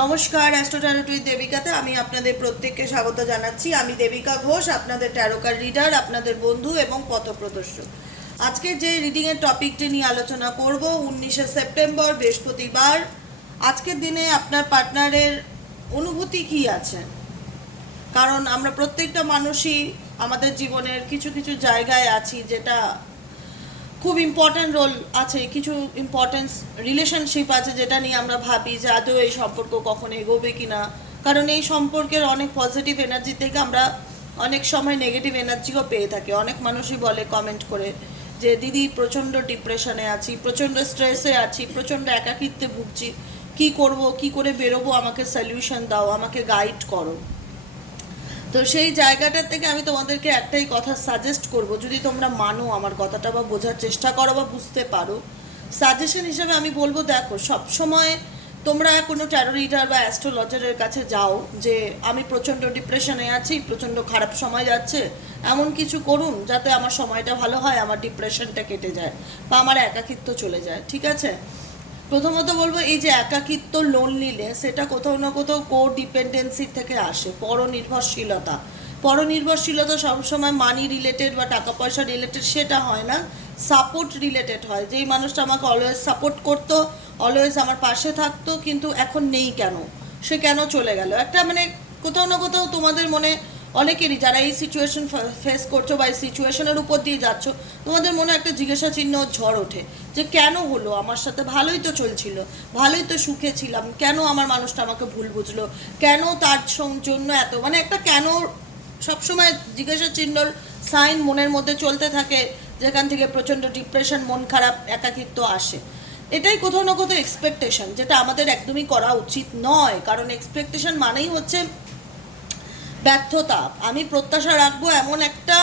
নমস্কার অ্যাস্ট্রো দেবিকাতে আমি আপনাদের প্রত্যেককে স্বাগত জানাচ্ছি। আমি দেবিকা ঘোষ, আপনাদের ট্যারোকার রিডার আপনাদের বন্ধু এবং পথপ্রদর্শক আজকে যে রিডিংয়ের টপিকটি নিয়ে আলোচনা করব, উনিশে সেপ্টেম্বর, বৃহস্পতিবার। আজকের দিনে আপনার পার্টনারের অনুভূতি কী আছে? কারণ আমরা প্রত্যেকটা মানুষই আমাদের জীবনের কিছু কিছু জায়গায় আছি যেটা খুব ইম্পর্ট্যান্ট রোল আছে, কিছু ইম্পর্টেন্স রিলেশনশিপ আছে যেটা নিয়ে আমরা ভাবি যে আদৌ এই সম্পর্ক কখন এগোবে কি না কারণ এই সম্পর্কের অনেক পজিটিভ এনার্জি থেকে আমরা অনেক সময় নেগেটিভ এনার্জিও পেয়ে থাকি। অনেক মানুষই বলে কমেন্ট করে যে, দিদি, প্রচণ্ড ডিপ্রেশনে আছি, প্রচণ্ড স্ট্রেসে আছি, প্রচণ্ড একাকিত্বে ভুগছি। কি করব, কি করে বেরোবো? আমাকে সলিউশন দাও, আমাকে গাইড করো। তো সেই জায়গাটা থেকে আমি তোমাদেরকে একটাই কথা সাজেস্ট করব, যদি তোমরা মানো আমার কথাটা বা বোঝার চেষ্টা করো বা বুঝতে পারো। সাজেশন হিসাবে আমি বলব, দেখো সব সময় তোমরা কোনো ট্যারো রিডার বা অ্যাস্ট্রোলজারের কাছে যাও যে আমি প্রচণ্ড ডিপ্রেশনে আছি, প্রচণ্ড খারাপ সময় যাচ্ছে, এমন কিছু করুন যাতে আমার সময়টা ভালো হয়, আমার ডিপ্রেশনটা কেটে যায় বা আমার একাকিত্ব চলে যায়, ঠিক আছে? প্রথমত বলব, এই যে একাকিত্ব লোন নিলে সেটা কোথাও না কোথাও কো ডিপেন্ডেন্সি থেকে আসে, পরনির্ভরশীলতা। পরনির্ভরশীলতা সবসময় মানি রিলেটেড বা টাকা পয়সা রিলেটেড সেটা হয় না সাপোর্ট রিলেটেড হয়। যেই মানুষটা আমাকে অলওয়েজ সাপোর্ট করতো অলওয়েজ আমার পাশে থাকতো, কিন্তু এখন নেই কেন? সে কেন চলে গেল? একটা মানে কোথাও না কোথাও তোমাদের মনে অনেকেরই যারা এই সিচুয়েশন ফেস করছ বা এই সিচুয়েশনের উপর দিয়ে যাচ্ছ, তোমাদের মনে একটা জিজ্ঞাসা চিহ্ন ঝড় ওঠে। যে কেন হলো? আমার সাথে ভালোই তো চলছিল, ভালোই তো সুখে ছিলাম। কেন আমার মানুষটা আমাকে ভুল বুঝলো? কেন তার জন্য এত মানে একটা কেন সবসময় জিজ্ঞাসা চিহ্নর সাইন মনের মধ্যে চলতে থাকে, যেখান থেকে প্রচণ্ড ডিপ্রেশন মন খারাপ, একাকিত্ব আসে। এটাই কোথাও না কোথাও এক্সপেকটেশন যেটা আমাদের একদমই করা উচিত নয়। কারণ এক্সপেকটেশন মানেই হচ্ছে ব্যর্থতা। আমি প্রত্যাশা রাখব এমন একটা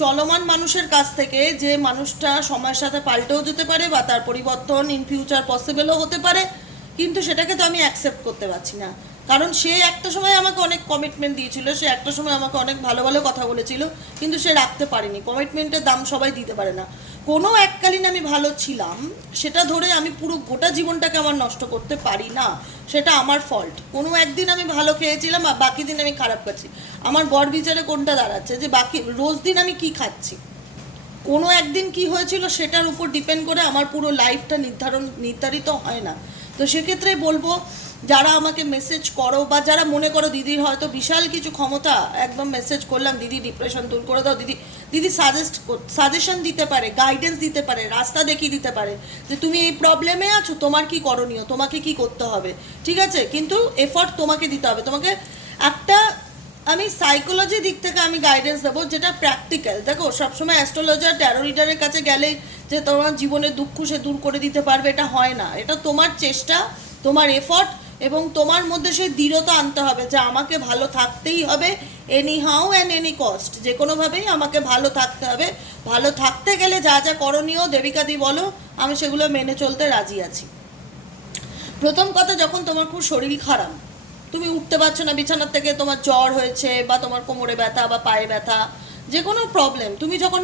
চলমান মানুষের কাছ থেকে যে মানুষটা সময়ের সাথে পাল্টেও যেতে পারে বা তার পরিবর্তন ইন ফিউচার পসিবলও হতে পারে, কিন্তু সেটাকে তো আমি অ্যাকসেপ্ট করতে পারছি না। কারণ সে একটা সময় আমাকে অনেক কমিটমেন্ট দিয়েছিল, সে একটা সময় আমাকে অনেক ভালো ভালো কথা বলেছিল, কিন্তু সে রাখতে পারেনি। কমিটমেন্টের দাম সবাই দিতে পারে না। কোনো এককালীন আমি ভালো ছিলাম, সেটা ধরে আমি পুরো গোটা জীবনটাকে আমার নষ্ট করতে পারি না, সেটা আমার ফল্ট কোনো একদিন আমি ভালো খেয়েছিলাম আর বাকি দিন আমি খারাপ খাচ্ছি আমার গড় বিচারে কোনটা দাঁড়াচ্ছে? যে বাকি, রোজ দিন আমি কি খাচ্ছি? কোনো একদিন কি হয়েছিল সেটার উপর ডিপেন্ড করে আমার পুরো লাইফটা নির্ধারণ, নির্ধারিত হয় না। তো সেক্ষেত্রে বলব যারা আমাকে মেসেজ করো বা যারা মনে করো দিদির হয়তো বিশাল কিছু ক্ষমতা, একদম মেসেজ করলাম, দিদি ডিপ্রেশন দূর করে দাও, দিদি দিদি সাজেস্ট সাজেশন দিতে পারে গাইডেন্স দিতে পারে, রাস্তা দেখিয়ে দিতে পারে যে তুমি এই প্রবলেমে আছো, তোমার কি করণীয়, তোমাকে কি করতে হবে? ঠিক আছে? কিন্তু এফর্ট তোমাকে দিতে হবে। তোমাকে একটা, আমি সাইকোলজি দিক থেকে আমি গাইডেন্স দেবো যেটা প্র্যাকটিক্যাল দেখো, সবসময় অ্যাস্ট্রোলজার ট্যারো রিডারের কাছে গেলে যে তোমার জীবনের দুঃখ সে দূর করে দিতে পারবে, এটা হয় না। এটা তোমার চেষ্টা, তোমার এফর্ট এবং তোমার মধ্যে সেই দৃঢ়তা আনতে হবে যে আমাকে ভালো থাকতেই হবে anyhow and any cost যে কোনোভাবেই আমাকে ভালো থাকতে হবে। ভালো থাকতে গেলে যা যা করণীয় দেবিকাদি বলো, আমি সেগুলো মেনে চলতে রাজি আছি। প্রথম কথা, যখন তোমার খুব শরীর খারাপ, তুমি উঠতে পারছ না, বিছানার থেকে তোমার জ্বর হয়েছে বা তোমার কোমরে ব্যথা বা পায়ে ব্যথা, যে কোনো প্রবলেম তুমি যখন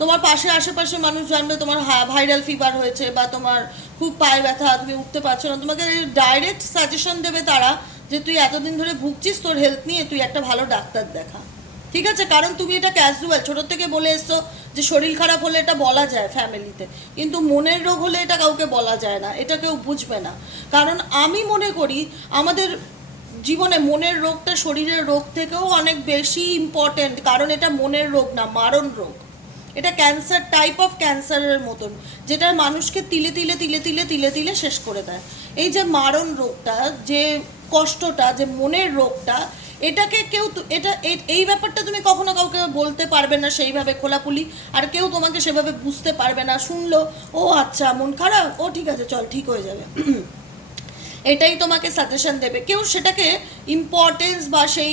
তোমার পাশে আশেপাশে মানুষ জানবে তোমার ভাইরাল ফিভার হয়েছে বা তোমার খুব পায়ে ব্যথা, তুমি উঠতে পারছ না। তোমাকে ডাইরেক্ট সাজেশন দেবে তারা যে তুই এতদিন ধরে ভুগছিস, তোর হেলথ নিয়ে তুই একটা ভালো ডাক্তার দেখা। ঠিক আছে? কারণ তুমি এটা ক্যাজুয়াল ছোটোর থেকে বলে এসছো যে শরীর খারাপ হলে এটা বলা যায় ফ্যামিলিতে কিন্তু মনের রোগ হলে এটা কাউকে বলা যায় না, এটা কেউ বুঝবে না। কারণ আমি মনে করি আমাদের জীবনে মনের রোগটা শরীরের রোগ থেকেও অনেক বেশি ইম্পর্ট্যান্ট কারণ এটা মনের রোগ না, মারণ রোগ। এটা ক্যান্সার টাইপ অফ ক্যান্সারের মতন, যেটা মানুষকে তিলে তিলে তিলে তিলে তিলে তিলে শেষ করে দেয়। এই যে মারণ রোগটা, যে কষ্টটা, যে মনের রোগটা, এটাকে কেউ এটা এই ব্যাপারটা তুমি কখনো কাউকে বলতে পারবে না সেইভাবে খোলাখুলি, আর কেউ তোমাকে সেভাবে বুঝতে পারবে না। শুনলো, ও আচ্ছা মন খারাপ? ও ঠিক আছে, চল, ঠিক হয়ে যাবে। এটাই তোমাকে সাজেশন দেবে। কেউ সেটাকে ইম্পর্টেন্স বা সেই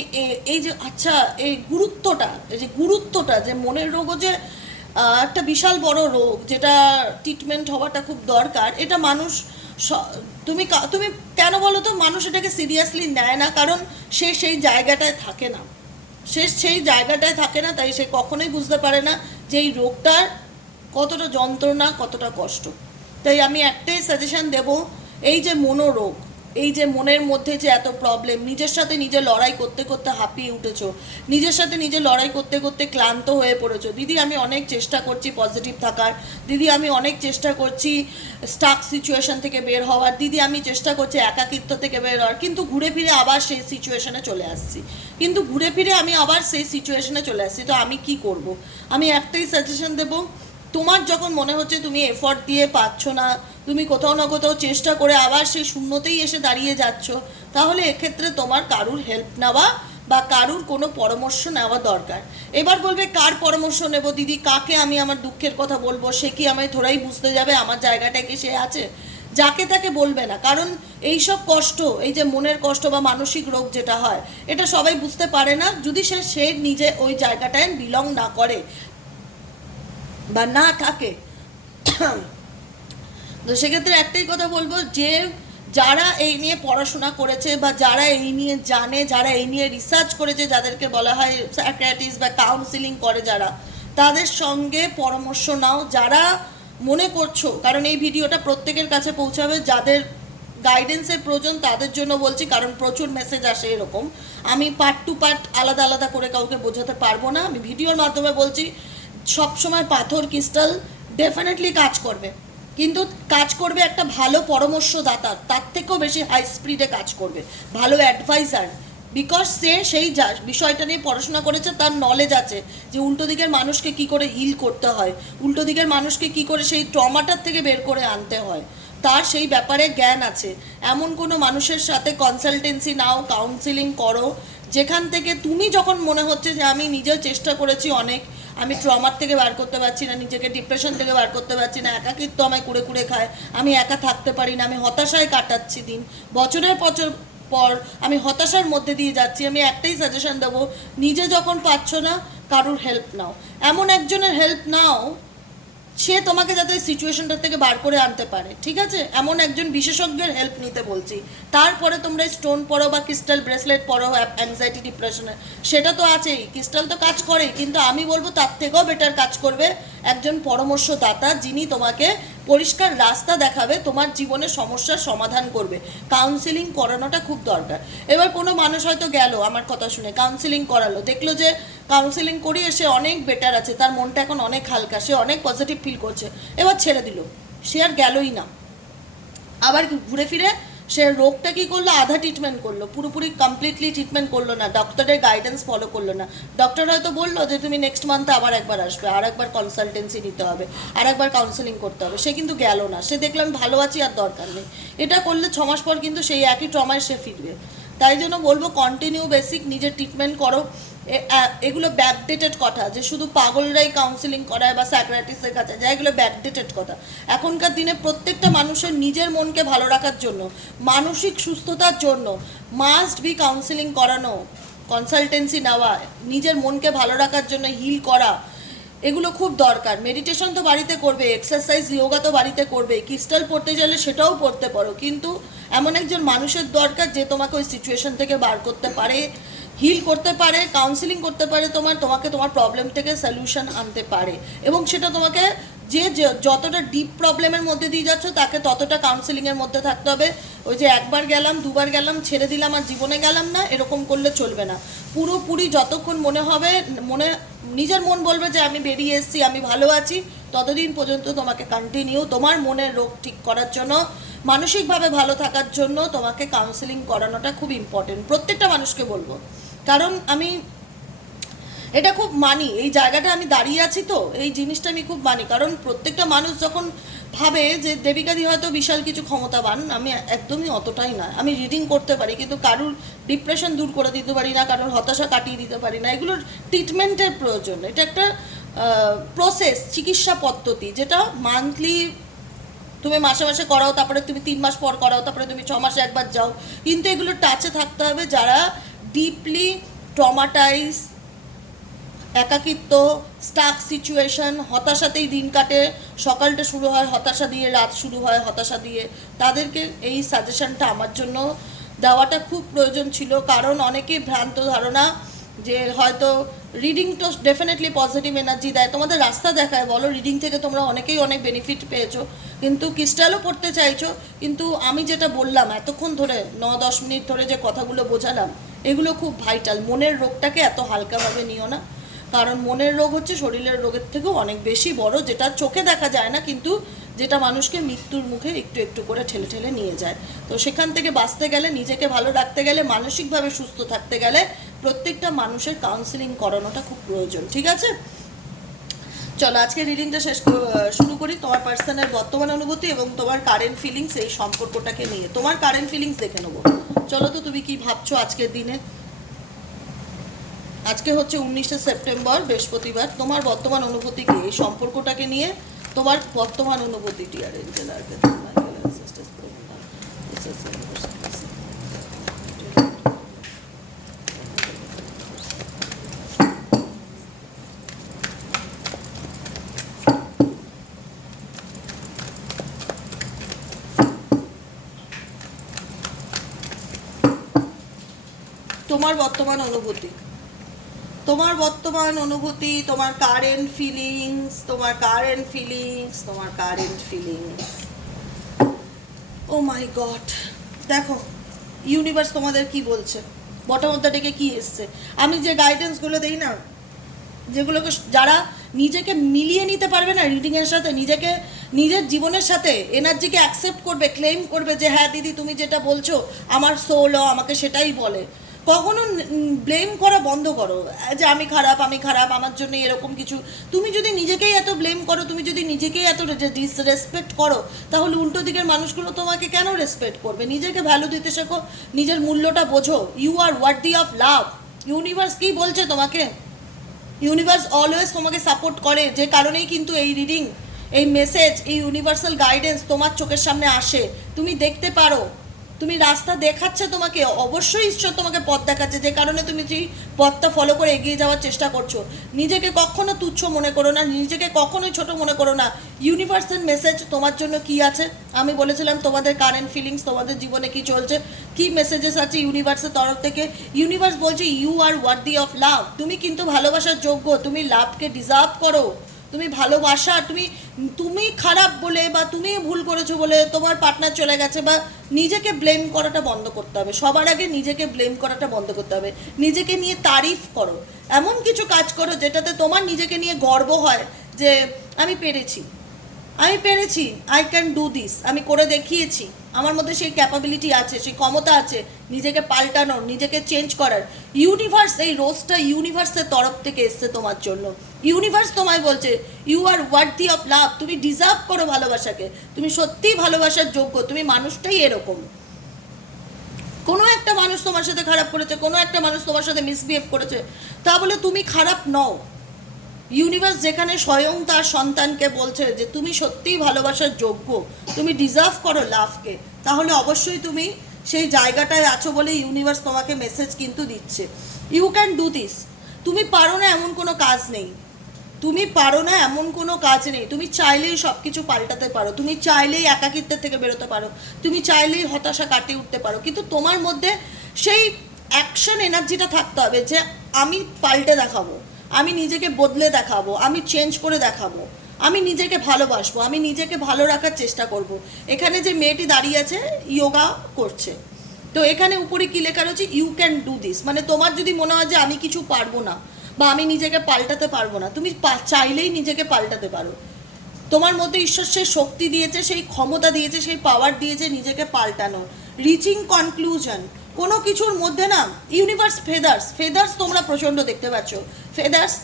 এই যে আচ্ছা এই গুরুত্বটা, এই যে গুরুত্বটা, যে মনের রোগও যে একটা বিশাল বড় রোগ যেটা ট্রিটমেন্ট হওয়াটা খুব দরকার। এটা মানুষ তুমি তুমি কেন বলো তো, মানুষ এটাকে সিরিয়াসলি নেয় না, কারণ সে সেই জায়গাটায় থাকে না। সে সেই জায়গাটায় থাকে না, তাই সে কখনোই বুঝতে পারে না যে এই রোগটার কতটা যন্ত্রণা, কতটা কষ্ট। তাই আমি একটাই সাজেশন দেব, এই যে মনোরোগ এই যে মনের মধ্যে যে এত প্রবলেম নিজের সাথে নিজে লড়াই করতে করতে হাঁপিয়ে উঠেছো, নিজের সাথে নিজে লড়াই করতে করতে ক্লান্ত হয়ে পড়েছো। দিদি, আমি অনেক চেষ্টা করছি পজিটিভ থাকার। দিদি, আমি অনেক চেষ্টা করছি স্টাক সিচুয়েশন থেকে বের হওয়ার। দিদি, আমি চেষ্টা করছি একাকিত্ব থেকে বের হওয়ার। কিন্তু ঘুরে ফিরে আবার সেই সিচুয়েশনে চলে আসছি। কিন্তু ঘুরে ফিরে আমি আবার সেই সিচুয়েশনে চলে আসছি। তো আমি কি করব? আমি একটাই সাজেশন দেবো তোমার যখন মনে হচ্ছে তুমি এফর্ট দিয়ে পাচ্ছ না, তুমি কোথাও না কোথাও চেষ্টা করে আবার সেই শূন্যতেই এসে দাঁড়িয়ে যাচ্ছ, তাহলে এক্ষেত্রে তোমার কারুর হেল্প নেওয়া বা কারুর কোনো পরামর্শ নেওয়া দরকার। এবার বলবে, কার পরামর্শ নেব দিদি? কাকে আমি আমার দুঃখের কথা বলব? সে কি আমায় থোড়াই বুঝতে যাবে আমার জায়গাটা কি সে আছে? যাকে তাকে বলবে না, কারণ এই সব কষ্ট, এই যে মনের কষ্ট বা মানসিক রোগ যেটা হয়, এটা সবাই বুঝতে পারে না। যদি সে সে নিজে ওই জায়গাটায় বিলং না করে বা না থাকে। তো সেক্ষেত্রে একটাই কথা বলব যে, যারা এই নিয়ে পড়াশোনা করেছে বা যারা এই নিয়ে জানে, যারা এই নিয়ে রিসার্চ করেছে, যাদেরকে বলা হয় স্যাক্রাটিস বা কাউন্সিলিং করে যারা, তাদের সঙ্গে পরামর্শ নাও। যারা মনে করছ, কারণ এই ভিডিওটা প্রত্যেকের কাছে পৌঁছাবে, যাদের গাইডেন্সের প্রয়োজন, তাদের জন্য বলছি, কারণ প্রচুর মেসেজ আসে এরকম। আমি পার্ট টু পার্ট আলাদা আলাদা করে কাউকে বোঝাতে পারব না। আমি ভিডিওর মাধ্যমে বলছি সবসময় পাথর, ক্রিস্টাল ডেফিনেটলি কাজ করবে। কিন্তু কাজ করবে একটা ভালো পরামর্শদাতার তার থেকেও বেশি হাই স্পিডে কাজ করবে। ভালো অ্যাডভাইসার বিকজ সে সেই যা- বিষয়টা নিয়ে পড়াশোনা করেছে, তার নলেজ আছে যে উল্টো দিকের মানুষকে কি করে হিল করতে হয়, উল্টো দিকের মানুষকে কি করে সেই ট্রমাটার থেকে বের করে আনতে হয়, তার সেই ব্যাপারে জ্ঞান আছে। এমন কোনো মানুষের সাথে কনসালটেন্সি নাও কাউন্সিলিং করো, যেখান থেকে তুমি যখন মনে হচ্ছে যে আমি নিজেও চেষ্টা করেছি অনেক আমি ট্রমার থেকে বার করতে পারছি না, নিজেকে ডিপ্রেশন থেকে বার করতে পারছি না, একাকিত্ব আমায় কুড়ে কুড়ে খায়। আমি একা থাকতে পারি না, আমি হতাশায় কাটাচ্ছি দিন। বছরের বছর পর আমি হতাশার মধ্যে দিয়ে যাচ্ছি। আমি একটাই সাজেশন দেবো, নিজে যখন পাচ্ছ না, কারুর হেল্প নাও। এমন একজনের হেল্প নাও সে তোমাকে যাতে সিচুয়েশনটা থেকে বার করে আনতে পারে, ঠিক আছে? এমন একজন বিশেষজ্ঞের হেল্প নিতে বলছি। তারপরে তোমরা স্টোন পরো বা ক্রিস্টাল ব্রেসলেট পরো অ্যাংজাইটি ডিপ্রেশনে সেটা তো আছেই। ক্রিস্টাল তো কাজ করেই, কিন্তু আমি বলব তার থেকেও বেটার কাজ করবে একজন পরামর্শদাতা যিনি তোমাকে পরিষ্কার রাস্তা দেখাবে, তোমার জীবনের সমস্যার সমাধান করবে। কাউন্সেলিং করানোটা খুব দরকার। এবার কোনো মানুষ হয়তো গেল, আমার কথা শুনে কাউন্সেলিং করালো। দেখল যে কাউন্সেলিং করিয়ে সে অনেক বেটার আছে, তার মনটা এখন অনেক হালকা, সে অনেক পজিটিভ ফিল করছে। এবার ছেড়ে দিল, সে আর গেলই না। আবার ঘুরে ফিরে সে রোগটা কি করল? আধা ট্রিটমেন্ট করল। পুরোপুরি কমপ্লিটলি ট্রিটমেন্ট করল না। ডক্টরের গাইডেন্স ফলো করল না। ডক্টর হয়তো বলল যে, তুমি নেক্সট মান্থে আবার একবার আসবে। আর একবার কনসালটেন্সি নিতে হবে। আর একবার কাউন্সেলিং করতে হবে। সে কিন্তু গেল না। সে দেখলাম ভালো আছি, আর দরকার নেই। এটা করলে ছ মাস পর কিন্তু সেই একই ট্রমায় সে ফিরবে। তাই জন্য বলব কন্টিনিউ বেসিক নিজের ট্রিটমেন্ট করো। এগুলো ব্যাকডেটেড কথা, যে শুধু পাগলরাই কাউন্সিলিং করায় বা স্যাক্রাটিস্টের কাছে যায়, এগুলো ব্যাকডেটেড কথা। এখনকার দিনে প্রত্যেকটা মানুষের নিজের মনকে ভালো রাখার জন্য, মানসিক সুস্থতার জন্য মাস্ট বি কাউন্সিলিং করানো কনসালটেন্সি নেওয়া, নিজের মনকে ভালো রাখার জন্য হিল করা, এগুলো খুব দরকার। মেডিটেশন তো বাড়িতে করবে এক্সারসাইজ যোগা তো বাড়িতে করবে ক্রিস্টাল পড়তে গেলে সেটাও পড়তে পারো, কিন্তু এমন একজন মানুষের দরকার যে তোমাকে ওই সিচুয়েশন থেকে বার করতে পারে হিল করতে পারে কাউন্সিলিং করতে পারে, তোমার, তোমাকে তোমার প্রবলেম থেকে সলিউশন আনতে পারে। এবং সেটা তোমাকে যে যতটা ডিপ প্রবলেমের মধ্যে দিয়ে যাচ্ছ, তাকে ততটা কাউন্সিলিংয়ের মধ্যে থাকতে হবে। ওই যে একবার গেলাম, দুবার গেলাম, ছেড়ে দিলাম আর জীবনে গেলাম না, এরকম করলে চলবে না। পুরোপুরি যতক্ষণ মনে হবে, মনে, নিজের মন বলবে যে আমি বেরিয়ে এসেছি, আমি ভালো আছি, ততদিন পর্যন্ত তোমাকে কন্টিনিউ তোমার মনের রোগ ঠিক করার জন্য, মানসিকভাবে ভালো থাকার জন্য তোমাকে কাউন্সিলিং করানোটা খুব ইম্পর্টেন্ট প্রত্যেকটা মানুষকে বলব। কারণ আমি, এটা খুব মানি, এই জায়গাটা আমি দাঁড়িয়ে আছি তো, এই জিনিসটা আমি খুব মানি। কারণ প্রত্যেকটা মানুষ যখন ভাবে যে দেবিকাদি হয়তো বিশাল কিছু ক্ষমতাবান, আমি একদমই অতটাই না। আমি রিডিং করতে পারি, কিন্তু কারুর ডিপ্রেশন দূর করে দিতে পারি না, কারোর হতাশা কাটিয়ে দিতে পারি না। এগুলোর ট্রিটমেন্টের প্রয়োজন। এটা একটা প্রসেস চিকিৎসা পদ্ধতি, যেটা মান্থলি তুমি মাসে মাসে করাও, তারপরে তুমি তিন মাস পর করাও, তারপরে তুমি ছ মাসে একবার যাও। কিন্তু এগুলো টাচে থাকতে হবে যারা ডিপলি ট্রমাটাইজ একাকিত্ব স্টাক সিচুয়েশন হতাশাতেই দিন কাটে, সকালটা শুরু হয়, হতাশা দিয়ে রাত শুরু হয়, হতাশা দিয়ে। তাদেরকে এই সাজেশনটা আমার জন্য দেওয়াটা খুব প্রয়োজন ছিল, কারণ অনেকে ভ্রান্ত ধারণা যে হয়তো রিডিং তো ডেফিনেটলি পজিটিভ এনার্জি দেয়। তোমাদের রাস্তা দেখায়, বলো রিডিং থেকে তোমরা অনেকেই অনেক বেনিফিট পেয়েছ। কিন্তু ক্রিস্টালও পড়তে চাইছো, কিন্তু আমি যেটা বললাম, এতক্ষণ ধরে ন দশ মিনিট ধরে যে কথাগুলো বোঝালাম এগুলো খুব ভাইটাল মনের রোগটাকে এত হালকাভাবে নিও না। কারণ মনের রোগ হচ্ছে শরীরের রোগের থেকেও অনেক বেশি বড়, যেটা চোখে দেখা যায় না, কিন্তু যেটা মানুষকে মৃত্যুর মুখে একটু একটু করে ঠেলে ঠেলে নিয়ে যায়। তো সেখান থেকে বাঁচতে গেলে, নিজেকে ভালো রাখতে গেলে, মানসিকভাবে সুস্থ থাকতে গেলে প্রত্যেকটা মানুষের কাউন্সিলিং করানোটা খুব প্রয়োজন, ঠিক আছে? চলো আজকে রিডিংটা শেষ শুরু করি। তোমার পার্সনের বর্তমান অনুভূতি এবং তোমার কারেন্ট ফিলিংস এই সম্পর্কটাকে নিয়ে। তোমার কারেন্ট ফিলিংস দেখে নেব। চলো তো, তুমি কি ভাবছ আজকের দিনে? আজকে হচ্ছে উনিশে সেপ্টেম্বর, বৃহস্পতিবার। তোমার বর্তমান অনুভূতি কি? এই সম্পর্কটাকে নিয়ে তোমার বর্তমান অনুভূতিটি আর এঞ্জেল তোমার বর্তমান অনুভূতি। তোমার বর্তমান অনুভূতি, তোমার কারেন্ট ফিলিংস তোমার কারেন্ট ফিলিংস তোমার current feelings oh my god দেখো ইউনিভার্স তোমাদের কি বলছে? বটম অফ দ্য ডেকে কী এসছে? আমি যে গাইডেন্সগুলো দিই না, যেগুলোকে যারা নিজেকে মিলিয়ে নিতে পারবে না রিডিংয়ের সাথে, নিজেকে, নিজের জীবনের সাথে এনার্জিকে অ্যাকসেপ্ট করবে ক্লেম করবে যে হ্যাঁ দিদি, তুমি যেটা বলছো, আমার সোলও আমাকে সেটাই বলে। কখনো ব্লেম করা বন্ধ করো, যে আমি খারাপ আমি খারাপ, আমার জন্য এরকম কিছু। তুমি যদি নিজেকেই এত ব্লেম করো, তুমি যদি নিজেকেই এত ডিসরেসপেক্ট করো, তাহলে উল্টো দিকের মানুষগুলো তোমাকে কেন রেসপেক্ট করবে? নিজেকে ভ্যালু দিতে শেখো, নিজের মূল্যটা বোঝো। You are worthy of love universe কি বলছে তোমাকে? ইউনিভার্স অলওয়েজ তোমাকে সাপোর্ট করে। যে কারণেই কিন্তু এই রিডিং এই মেসেজ এই ইউনিভার্সাল গাইডেন্স তোমার চোখের সামনে আসে। তুমি দেখতে পারো। তুমি রাস্তা দেখাচ্ছে তোমাকে, অবশ্যই ঈশ্বর তোমাকে পথ দেখাচ্ছে, যে কারণে তুমি সেই পথটা ফলো করে এগিয়ে যাওয়ার চেষ্টা করছ। নিজেকে কখনো তুচ্ছ মনে করো না, নিজেকে কখনোই ছোট মনে করো না। ইউনিভার্সাল মেসেজ তোমার জন্য কি আছে? আমি বলেছিলাম তোমাদের কারেন্ট ফিলিংস তোমাদের জীবনে কি চলছে, কি মেসেজেস আছে ইউনিভার্সের তরফ থেকে? ইউনিভার্স বলছে you are worthy of love তুমি কিন্তু ভালোবাসার যোগ্য, তুমি লাভকে ডিজার্ভ করো। তুমি ভালোবাসা, তুমি তুমি খারাপ বলে বা তুমি ভুল করেছ বলে তোমার পার্টনার চলে গেছে বা নিজেকে ব্লেম করাটা বন্ধ করতে হবে। সবার আগে নিজেকে ব্লেম করাটা বন্ধ করতে হবে। নিজেকে নিয়ে তারিফ করো। এমন কিছু কাজ করো যেটাতে তোমার নিজেকে নিয়ে গর্ব হয় যে, আমি পেরেছি। আমি পেরেছি আই ক্যান ডু দিস আমি করে দেখিয়েছি। আমার মধ্যে সেই ক্যাপাবিলিটি আছে, সেই ক্ষমতা আছে। নিজেকে পাল্টানোর নিজেকে চেঞ্জ করার। ইউনিভার্স এই রোজটা ইউনিভার্সের তরফ থেকে এসছে তোমার জন্য। ইউনিভার্স তোমায় বলছে you are worthy of love তুমি ডিজার্ভ করো ভালোবাসাকে। তুমি সত্যিই ভালোবাসার যোগ্য, তুমি মানুষটাই এরকম। কোনো একটা মানুষ তোমার সাথে খারাপ করেছে, কোনো একটা মানুষ তোমার সাথে মিসবিহেভ করেছে, তা বলে তুমি খারাপ নও। ইউনিভার্স যেখানে স্বয়ং তার সন্তানকে বলছে যে, তুমি সত্যিই ভালোবাসার যোগ্য, তুমি ডিজার্ভ করো লাভকে তাহলে অবশ্যই তুমি সেই জায়গাটায় আছো বলে ইউনিভার্স তোমাকে মেসেজ কিন্তু দিচ্ছে। ইউ ক্যান ডু দিস তুমি পারো না এমন কোনো কাজ নেই। তুমি পারো না, এমন কোনো কাজ নেই। তুমি চাইলেই সব কিছু পাল্টাতে পারো। তুমি চাইলেই একাকিত্বের থেকে বেরোতে পারো। তুমি চাইলেই হতাশা কাটিয়ে উঠতে পারো। কিন্তু তোমার মধ্যে সেই অ্যাকশন এনার্জিটা থাকতে হবে যে, আমি পাল্টে দেখাবো। আমি নিজেকে বদলে দেখাবো। আমি চেঞ্জ করে দেখাবো। আমি নিজেকে ভালোবাসবো। আমি নিজেকে ভালো রাখার চেষ্টা করব। এখানে যে মেয়েটি দাঁড়িয়ে আছে ইয়োগা করছে। তো এখানে উপরে কি লেখা রয়েছে? ইউ ক্যান ডু দিস মানে তোমার যদি মনে হয় যে, আমি কিছু পারব না বা আমি নিজেকে পাল্টাতে পারব না। তুমি চাইলেই নিজেকে পাল্টাতে পারো। তোমার মধ্যে ঈশ্বর সেই শক্তি দিয়েছে, সেই ক্ষমতা দিয়েছে, সেই পাওয়ার দিয়েছে নিজেকে পাল্টানোর রিচিং কনক্লুশন কোনো কিছুর মধ্যে না ইউনিভার্স ফেদার্স ফেদার্স তোমরা প্রচণ্ড দেখতে পাচ্ছ। ফেদার্স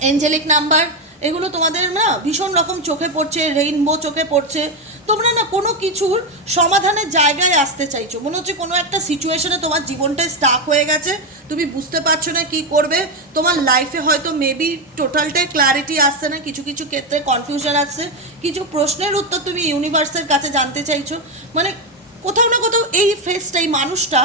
এঞ্জেলিক নাম্বার এগুলো তোমাদের না ভীষণ রকম চোখে পড়ছে রেইনবো চোখে পড়ছে। তোমরা না কোনো কিছুর সমাধানের জায়গায় আসতে চাইছো। মনে হচ্ছে কোনো একটা সিচুয়েশনে তোমার জীবনটাই স্টাক হয়ে গেছে। তুমি বুঝতে পারছ না কি করবে। তোমার লাইফে হয়তো মেবি টোটালটাই ক্ল্যারিটি আসছে না, কিছু কিছু ক্ষেত্রে কনফিউশন আসছে। কিছু প্রশ্নের উত্তর তুমি ইউনিভার্সের কাছে জানতে চাইছো। মানে কোথাও না কোথাও এই ফেসটা এই মানুষটা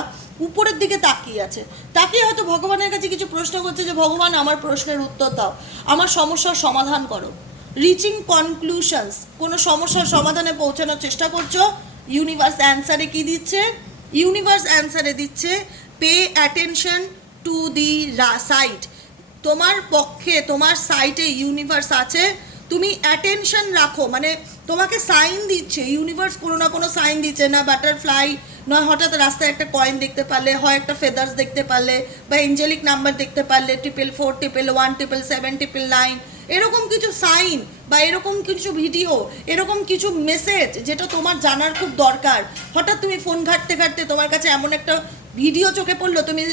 উপরের দিকে তাকিয়ে আছে। তাকিয়ে হয়তো ভগবানের কাছে কিছু প্রশ্ন করছে যে, ভগবান, আমার প্রশ্নের উত্তর দাও। আমার সমস্যার সমাধান করো। রিচিং কনক্লুশনস কোনো সমস্যার সমাধানে পৌঁছানোর চেষ্টা করছ? ইউনিভার্স অ্যান্সারে কি দিচ্ছে? ইউনিভার্স অ্যান্সারে দিচ্ছে pay attention to the sight তোমার পক্ষে, তোমার সাইটে ইউনিভার্স আছে, তুমি অ্যাটেনশন রাখো। মানে তোমাকে সাইন দিচ্ছে ইউনিভার্স কোনো না কোনো সাইন দিচ্ছে না বাটারফ্লাই নয়, হঠাৎ রাস্তায় একটা কয়েন দেখতে পারলে, হয় একটা ফেদার্স দেখতে পারলে, বা এঞ্জেলিক নাম্বার দেখতে পারলে triple four triple one triple seven triple nine এরকম কিছু সাইন বা এরকম কিছু ভিডিও এরকম কিছু মেসেজ যেটা তোমার জানার খুব দরকার। হঠাৎ তুমি ফোন ঘাঁটতে ঘাঁটতে তোমার কাছে এমন একটা ভিডিও চোখে পড়ল, তুমি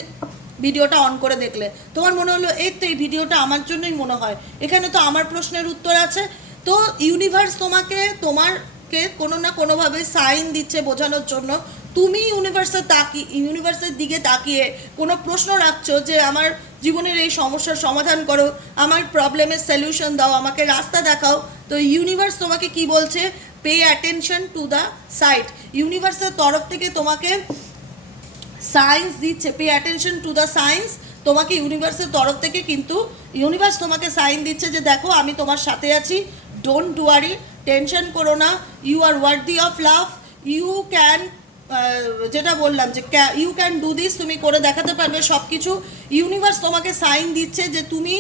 ভিডিওটা অন করে দেখলে। তোমার মনে হলো, এই তো এই ভিডিওটা আমার জন্যই মনে হয়। এখানে তো আমার প্রশ্নের উত্তর আছে। তো ইউনিভার্স তোমাকে, তোমারকে কোনো না কোনোভাবে সাইন দিচ্ছে বোঝানোর জন্য। তুমি ইউনিভার্সের তাকি ইউনিভার্সের দিকে তাকিয়ে কোনো প্রশ্ন রাখছো যে আমার জীবনের এই সমস্যার সমাধান করো, আমার প্রবলেমের সলিউশন দাও, আমাকে রাস্তা দেখাও, তো ইউনিভার্স তোমাকে কি বলছে? Pay attention to the sight ইউনিভার্সের তরফ থেকে তোমাকে সায়েন্স দিচ্ছে pay attention to the science তোমাকে ইউনিভার্সের তরফ থেকে কিন্তু ইউনিভার্স তোমাকে সাইন দিচ্ছে যে দেখো আমি তোমার সাথে আছি ডোন্ট ডুয়ারি টেনশন করো না you are worthy of love you can যেটা বললাম যে ইউ ক্যান ডু দিস তুমি করে দেখাতে পারবে সব কিছু ইউনিভার্স তোমাকে সাইন দিচ্ছে যে তুমি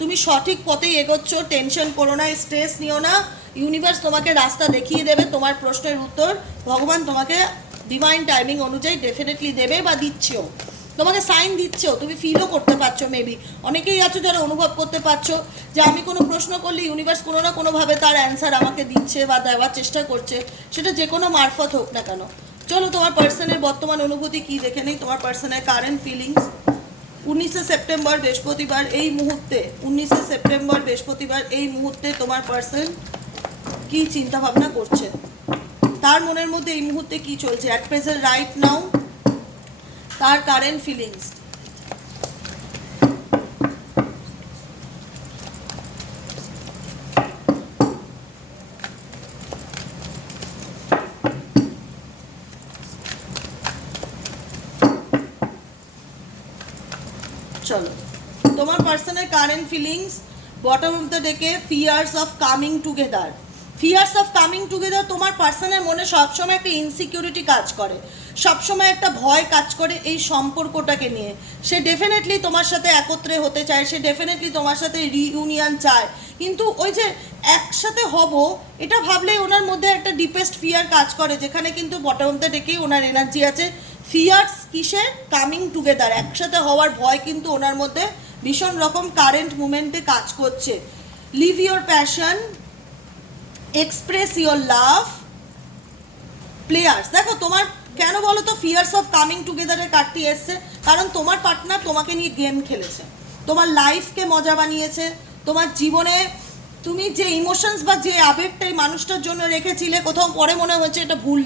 তুমি সঠিক পথেই এগোচ্ছ টেনশন করো না স্ট্রেস নিও না ইউনিভার্স তোমাকে রাস্তা দেখিয়ে দেবে, তোমার প্রশ্নের উত্তর ভগবান তোমাকে ডিভাইন টাইমিং অনুযায়ী ডেফিনেটলি দেবে বা দিচ্ছেও। তোমাকে সাইন দিচ্ছেও, তুমি ফিলও করতে পারছ মেবি অনেকেই আছো যারা অনুভব করতে পারছ যে আমি কোনো প্রশ্ন করলে ইউনিভার্স কোনো না কোনোভাবে তার অ্যান্সার আমাকে দিচ্ছে বা দেওয়ার চেষ্টা করছে, সেটা যে কোনো মারফত হোক না কেন। চলো, তোমার পার্সনের বর্তমান অনুভূতি কি দেখে নেই? তোমার পার্সনের কারেন্ট ফিলিংস উনিশে সেপ্টেম্বর, বৃহস্পতিবার, এই মুহূর্তে, উনিশে সেপ্টেম্বর, বৃহস্পতিবার, এই মুহূর্তে তোমার পার্সন কি চিন্তা ভাবনা করছে? তার মনের মধ্যে এই মুহূর্তে কি চলছে? অ্যাট প্রেজেন্ট রাইট নাও তার কারেন্ট ফিলিংস চলো তোমার পার্সনের current feelings bottom of the ডেকে fears of coming together fears of coming together তোমার পার্সনের মনে সবসময় একটা ইনসিকিউরিটি কাজ করে, সবসময় একটা ভয় কাজ করে এই সম্পর্কটাকে নিয়ে। সে ডেফিনেটলি তোমার সাথে একত্রে হতে চায়, সে ডেফিনেটলি তোমার সাথে রিইউনিয়ন চায়। কিন্তু ওই যে একসাথে হব, এটা ভাবলেই ওনার মধ্যে একটা ডিপেস্ট ফিয়ার কাজ করে, যেখানে কিন্তু বটম অফ দ্য ডেকেই ওনার এনার্জি আছে। ফিয়ার্স কিসের? কামিং টুগেদার একসাথে হওয়ার ভয় কিন্তু ওনার মধ্যে ভীষণ রকম কারেন্ট মুমেন্টে কাজ করছে। Live your passion express your love players দেখো, তোমার, কেন বলো তো ফিয়ার্স অফ কামিং টুগেদারের কাটতি এসছে? কারণ তোমার পার্টনার তোমাকে নিয়ে গেম খেলেছে। তোমার লাইফকে মজা বানিয়েছে। তোমার জীবনে তুমি যে ইমোশনস বা যে আবেগটা এই মানুষটার জন্য রেখেছিলে, কোথাও পরে মনে হয়েছে এটা ভুল।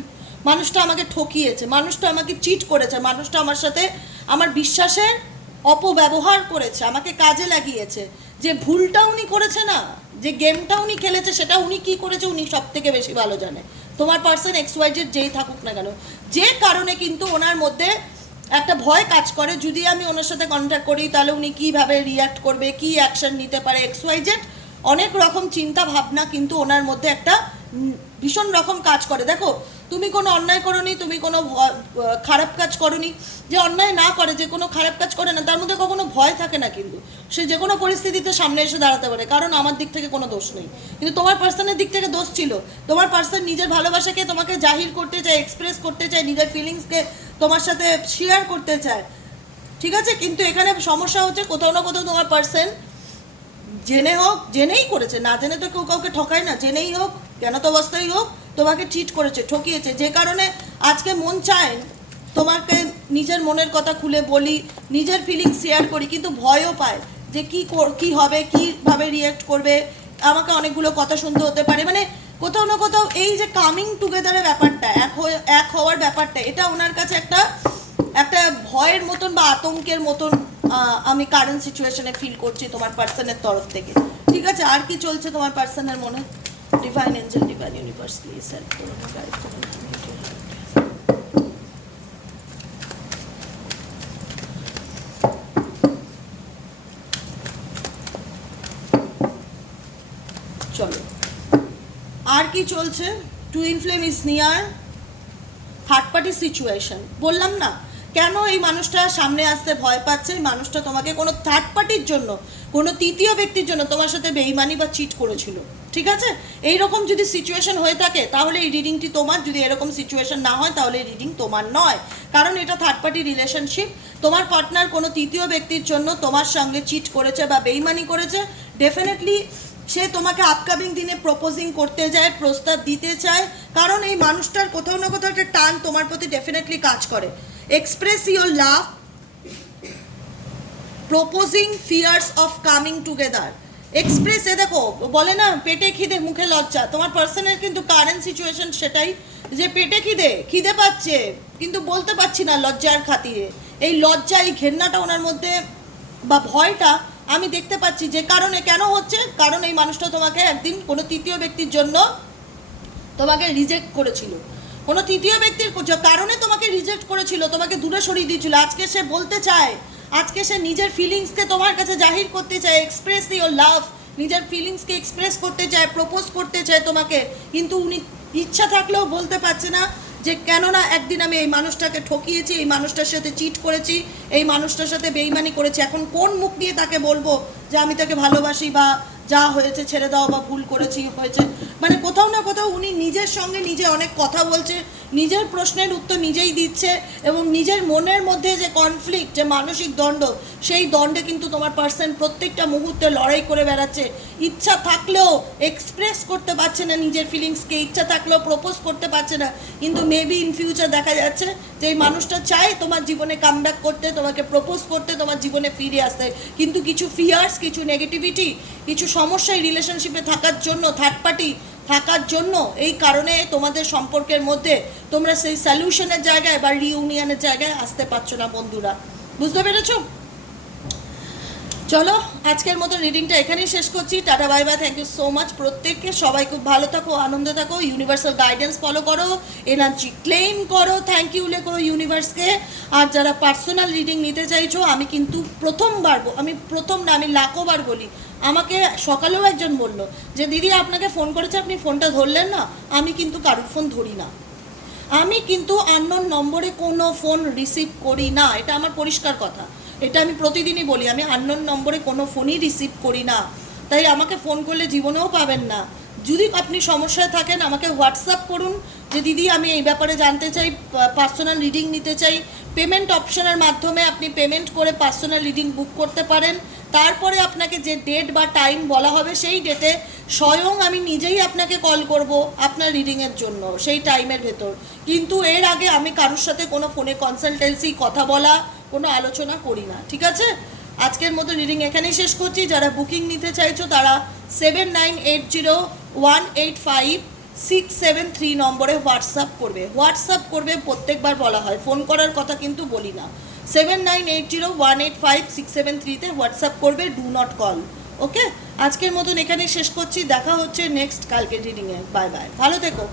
মানুষটা আমাকে ঠকিয়েছে, মানুষটা আমাকে চিট করেছে, মানুষটা আমার সাথে আমার বিশ্বাসের অপব্যবহার করেছে, আমাকে কাজে লাগিয়েছে। যে ভুলটা উনি করেছে না, যে গেমটা উনি খেলেছে, সেটা উনি কি করেছে, উনি সব থেকে বেশি ভালো জানে। তোমার পার্সন এক্স ওয়াইজের যেই থাকুক না কেন, যে কারণে কিন্তু ওনার মধ্যে একটা ভয় কাজ করে, যদি আমি ওনার সাথে কন্ট্যাক্ট করি, তাহলে উনি কীভাবে রিয়াক্ট করবে, কী অ্যাকশন নিতে পারে এক্স ওয়াইজেড অনেক রকম চিন্তা ভাবনা কিন্তু ওনার মধ্যে একটা ভীষণ রকম কাজ করে। দেখো তুমি কোনো অন্যায় করনি, তুমি কোনো খারাপ কাজ করনি। যে অন্যায় না করে, যে কোনো খারাপ কাজ করে না, তার মধ্যে কখনো ভয় থাকে না কিন্তু। সে যে কোনো পরিস্থিতিতে সামনে এসে দাঁড়াতে পারে, কারণ আমার দিক থেকে কোনো দোষ নেই। কিন্তু তোমার পার্সনের দিক থেকে দোষ ছিল। তোমার পার্সন নিজের ভালোবাসাকে তোমাকে জাহির করতে চায় এক্সপ্রেস করতে চায়, নিজের ফিলিংসকে তোমার সাথে শেয়ার করতে চায়। ঠিক আছে? কিন্তু এখানে সমস্যা হচ্ছে কোথাও না কোথাও তোমার পার্সন জেনে হোক, জেনেই করেছে। না জেনে তো কেউ কাউকে ঠকায় না। জেনেই হোক, কেন তো অবস্থায় হোক, তোমাকে চিট করেছে, ঠকিয়েছে। যে কারণে আজকে মন চায় তোমাকে নিজের মনের কথা খুলে বলি, নিজের ফিলিংস শেয়ার করি, কিন্তু ভয়ও পায় যে কি কি হবে, কীভাবে রিয়েক্ট করবে। আমাকে অনেকগুলো কথা শুনতে হতে পারে। মানে কোথাও না কোথাও এই যে কামিং টুগেদারের ব্যাপারটা, এক এক হওয়ার ব্যাপারটা, এটা ওনার কাছে একটা একটা ভয়ের মতন বা আতঙ্কের মতন আমি কারেন্ট সিচুয়েশনে ফিল করছি তোমার পার্সনের তরফ থেকে। ঠিক আছে, আর কি চলছে তোমার পার্সনের মনে? Divine angel divine universe please help আর কি চলছে? To inflame is near party situation বললাম না কেন এই মানুষটা সামনে আসতে ভয় পাচ্ছে? এই মানুষটা তোমাকে কোনো থার্ড পার্টির জন্য, কোনো তৃতীয় ব্যক্তির জন্য তোমার সাথে বেইমানি বা চিট করেছিল। ঠিক আছে? এই রকম যদি সিচুয়েশন হয়ে থাকে, তাহলে এই রিডিংটি তোমার। যদি এরকম সিচুয়েশন না হয়, তাহলে এই রিডিং তোমার নয়। কারণ এটা থার্ড পার্টি রিলেশনশিপ তোমার পার্টনার কোনো তৃতীয় ব্যক্তির জন্য তোমার সঙ্গে চিট করেছে বা বেইমানি করেছে। ডেফিনেটলি সে তোমাকে আপকামিং দিনে প্রপোজিং করতে যায়, প্রস্তাব দিতে চায়। কারণ এই মানুষটার কোথাও না কোথাও একটা টান তোমার প্রতি ডেফিনেটলি কাজ করে। Express your love proposing fears of coming together express এ দেখো, বলে না, পেটে খিদে, মুখে লজ্জা। তোমার পার্সনের কিন্তু কারেন্ট সিচুয়েশন সেটাই, যে পেটে খিদে খিদে পাচ্ছে, কিন্তু বলতে পারছি না লজ্জার খাতিরে। এই লজ্জা, এই ঘেন্নাটা ওনার মধ্যে, বা ভয়টা আমি দেখতে পাচ্ছি যে কারণে কেন হচ্ছে? কারণ এই মানুষটা তোমাকে একদিন কোনো তৃতীয় ব্যক্তির জন্য তোমাকে রিজেক্ট করেছিল। কোনো তৃতীয় ব্যক্তির কারণে তোমাকে রিজেক্ট করেছিল, তোমাকে দূরে সরিয়ে দিয়েছিল। আজকে সে বলতে চায়, আজকে সে নিজের ফিলিংসকে তোমার কাছে জাহির করতে চায় এক্সপ্রেস ইওর লাভ নিজের ফিলিংসকে এক্সপ্রেস করতে চায় প্রপোজ করতে চায় তোমাকে। কিন্তু উনি ইচ্ছা থাকলেও বলতে পারছে না যে, কেননা একদিন আমি এই মানুষটাকে ঠকিয়েছি, এই মানুষটার সাথে চিট করেছি, এই মানুষটার সাথে বেইমানি করেছি। এখন কোন মুখ দিয়ে তাকে বলব যে, আমি তাকে ভালোবাসি বা যা হয়েছে ছেড়ে দাও বা ভুল করেছি, হয়েছে? মানে কোথাও না কোথাও উনি নিজের সঙ্গে নিজে অনেক কথা বলছে, নিজের প্রশ্নের উত্তর নিজেই দিচ্ছে এবং নিজের মনের মধ্যে যে কনফ্লিক্ট যে মানসিক দণ্ড, সেই দণ্ডে কিন্তু তোমার পার্সন প্রত্যেকটা মুহূর্তে লড়াই করে বেড়াচ্ছে। ইচ্ছা থাকলেও এক্সপ্রেস করতে পারছে না নিজের ফিলিংসকে ইচ্ছা থাকলেও প্রপোজ করতে পারছে না। কিন্তু মেবি ইন ফিউচার দেখা যাচ্ছে যে এই মানুষটা চায় তোমার জীবনে কামব্যাক করতে, তোমাকে প্রপোজ করতে, তোমার জীবনে ফিরে আসতে। কিন্তু কিছু ফিয়ার্স কিছু নেগেটিভিটি কিছু সমস্যা এই রিলেশনশিপে থাকার জন্য থার্ড পার্টি থাকার জন্য এই কারণে তোমাদের সম্পর্কের মধ্যে তোমরা সেই সলিউশনের জায়গায় বা রিউনিয়নের জায়গায় আসতে পারছ না বন্ধুরা। বুঝতে পেরেছ? চলো, আজকের মতো রিডিংটা এখানেই শেষ করছি। Tata bye bye thank you so much প্রত্যেককে। সবাই খুব ভালো থাকো, আনন্দে থাকো ইউনিভার্সাল গাইডেন্স ফলো করো এনার্জি ক্লেম করো থ্যাংক ইউ লেখো ইউনিভার্সকে আর যারা পার্সোনাল রিডিং নিতে চাইছো, আমি কিন্তু প্রথমবার আমি প্রথম না, আমি লাখোবার বলি। আমাকে সকালেও একজন বলল যে, দিদি, আপনাকে ফোন করেছে, আপনি ফোনটা ধরলেন না? আমি কিন্তু কারোর ফোন ধরি না। আমি কিন্তু আননোন নম্বরে কোনো ফোন রিসিভ করি না। এটা আমার পরিষ্কার কথা। এটা আমি প্রতিদিনই বলি, আমি আননোন নম্বরে কোনো ফোনই রিসিভ করি না। তাই আমাকে ফোন করলে জীবনেও পাবেন না। যদি আপনি সমস্যায় থাকেন, আমাকে হোয়াটসঅ্যাপ করুন যে, দিদি, আমি এই ব্যাপারে জানতে চাই পার্সোনাল রিডিং নিতে চাই। পেমেন্ট অপশনের মাধ্যমে আপনি পেমেন্ট করে পার্সোনাল রিডিং বুক করতে পারেন। তারপরে আপনাকে যে ডেট বা টাইম বলা হবে, সেই ডেটে স্বয়ং আমি নিজেই আপনাকে কল করব আপনার রিডিংয়ের জন্য, সেই টাইমের ভেতর। কিন্তু এর আগে আমি কারোর সাথে কোনো ফোনে কনসালটেন্সি কথা বলা কোনো আলোচনা করি না, ঠিক আছে? আজকের মতো রিডিং এখানেই শেষ করছি। যারা বুকিং নিতে চাইছো তারা seven nine eight zero one eight five six seven three নম্বরে হোয়াটসঅ্যাপ করবে। হোয়াটসঅ্যাপ করবে, প্রত্যেকবার বলা হয়। ফোন করার কথা কিন্তু বলি না। Seven nine eight zero one eight five six seven থ্রিতে হোয়াটসঅ্যাপ করবে ডু নট কল ওকে আজকের মতন এখানেই শেষ করছি। দেখা হচ্ছে নেক্সট কালকের রিডিংয়ে বাই বাই ভালো থেকো।